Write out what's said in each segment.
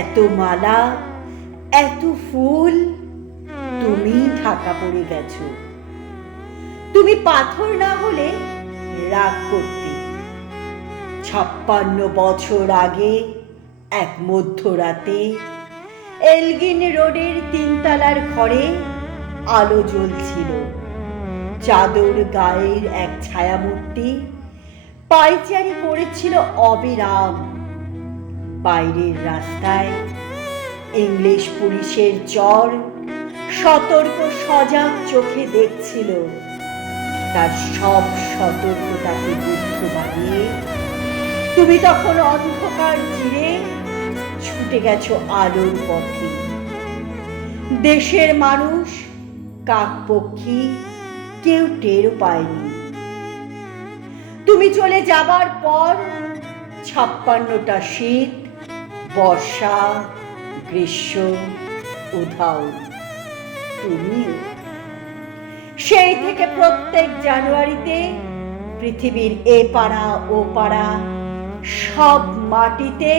এত মালা, এত ফুল, তুমি ঢাকা পড়ে গেছো। তুমি পাথর না হলে রাগ করতে। 56 বছর আগে এক মধ্যরাতে এলগিন রোডের 3 তলার ঘরে আলো জ্বলছিল। চাদর গায়ের এক ছায়ামূর্তি পায়চারি করেছিল অবিরাম। বাইরের রাস্তায় ইংলিশ পুলিশের চর সতর্ক সজাগ চোখে দেখছিল। তার সব সতর্কতাকে বুদ্ধ বানিয়ে তুমি তখন অন্ধকার চিরে ছুটে গেছো আলোর পথে। দেশের মানুষ, কাকপক্ষী কেউ টেরও পায়নি। তুমি চলে যাবার পর 56টা শীত, বর্ষা, গ্রীষ্ম, উধাও। তুমিও সেই থেকে প্রত্যেক জানুয়ারিতে পৃথিবীর এ পাড়া ও পাড়া সব মাটিতে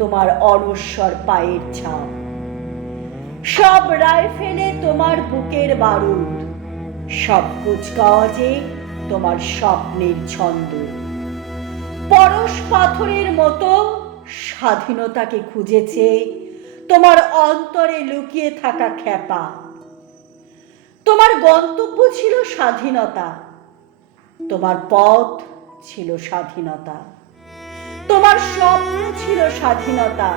তোমার অনশ্বর পায়ের ছাপ। সব রাইফেলে তোমার বুকের বারুদ, সব কুচকাওয়াজে তোমার স্বপ্নের ছন্দ। পরশ পাথরের মতো স্বাধীনতাকে খুঁজেছে তোমার অন্তরে লুকিয়ে থাকা খ্যাপা। তোমার গন্তব্য ছিল স্বাধীনতা, তোমার পথ ছিল স্বাধীনতা, তোমার স্বপ্ন ছিল স্বাধীনতা,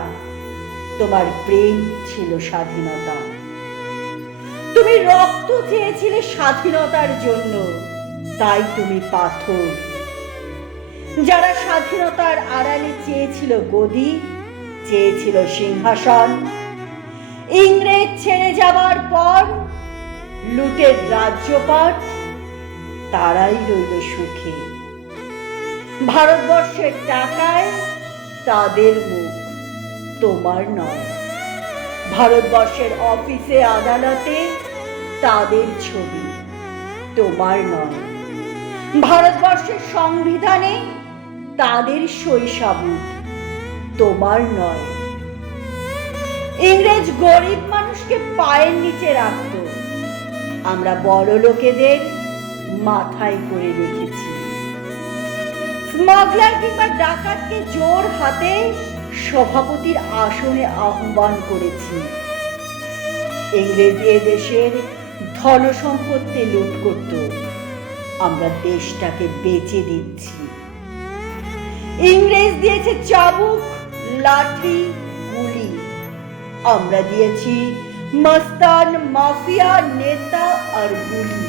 তোমার প্রেম ছিল স্বাধীনতা। তুমি রক্ত চেয়েছিলে স্বাধীনতার জন্য, তাই তুমি পাথর। যারা স্বাধীনতার আড়ালে চেয়েছিল গদি, চেয়েছিল সিংহাসন, ইংরেজ ছেড়ে যাবার পর লুটের রাজ্যপাট, তারাই রইল সুখে। ভারতবর্ষের টাকায় তাদের মুখ, তোমার নয়। ভারতবর্ষের অফিসে আদালতে তাদের ছবি, তোমার নয়। ভারতবর্ষের সংবিধানে তাদের শৈশাবুত, তোমার নয়। ইংরেজ গরিব মানুষকে পায়ের নিচে রাখত, আমরা বড় লোকেদের মাথায় করে রেখেছি। স্মাগলার কিংবা ডাকাতকে জোর হাতে সভাপতির আসনে আহ্বান করেছি। ইংরেজ দেশের ধন সম্পত্তি লুট করত, আমরা দেশটাকে বেচে দিচ্ছি। ইংরেজ দিয়েছে চাবুক, লাঠি, গুলি, আমরা দিয়েছি মস্তান, মাফিয়া, নেতা আর গুলি।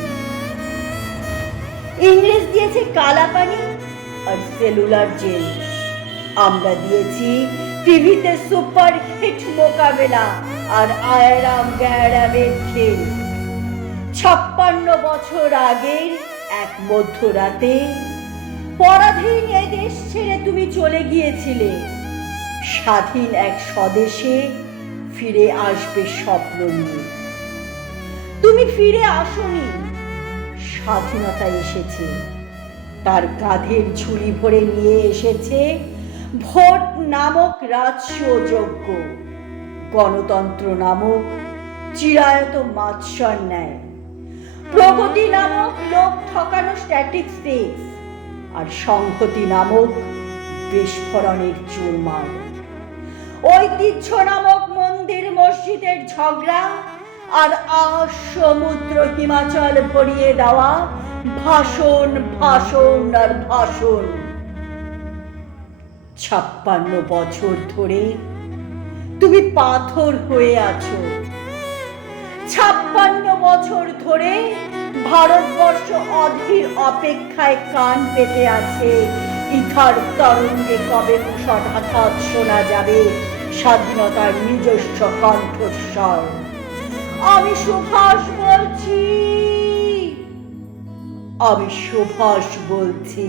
ইংরেজ দিয়েছে কালাপানি আর সেলুলার জেল, আমরা দিয়েছি টিভিতে সুপার হিট মোকাবেলা আর আয়রাম গ্যারামের খেল। 56 বছর আগের এক মধ্যরাতে পরাধীন এ দেশ ছেড়ে তুমি চলে গিয়েছিলে। স্বাধীন এক স্বদেশে ফিরে আসবে স্বপ্ন নিয়ে। তুমি ফিরে আসোনি, স্বাধীনতা এসেছে। তার কাঁধের ঝুলি ভরে নিয়ে এসেছে ভোট নামক রাজস্বযজ্ঞ, গণতন্ত্র নামক চিরায়ত মাৎসর ন্যায়, প্রগতি নামক লোক ঠকানো স্ট্যাটিস্টিক্স, আর সংহতি নামক বিস্ফোরণের চুরমার, ঐতিহ্য নামক মন্দির মসজিদের ঝগড়া, আর সমুদ্র হিমাচল ভরিয়ে দেওয়া ভাষণ, ভাষণ আর ভাষণ। 56 বছর ধরে তুমি পাথর হয়ে আছো। 56 বছর ধরে ভারতবর্ষ অধীর অপেক্ষায় কান পেতে আছে। ইথার তরঙ্গে কবে মুষলধারে শোনা যাবে স্বাধীনতার নিজস্ব কণ্ঠস্বর। আমি সুভাষ বলছি, আমি সুভাষ বলছি।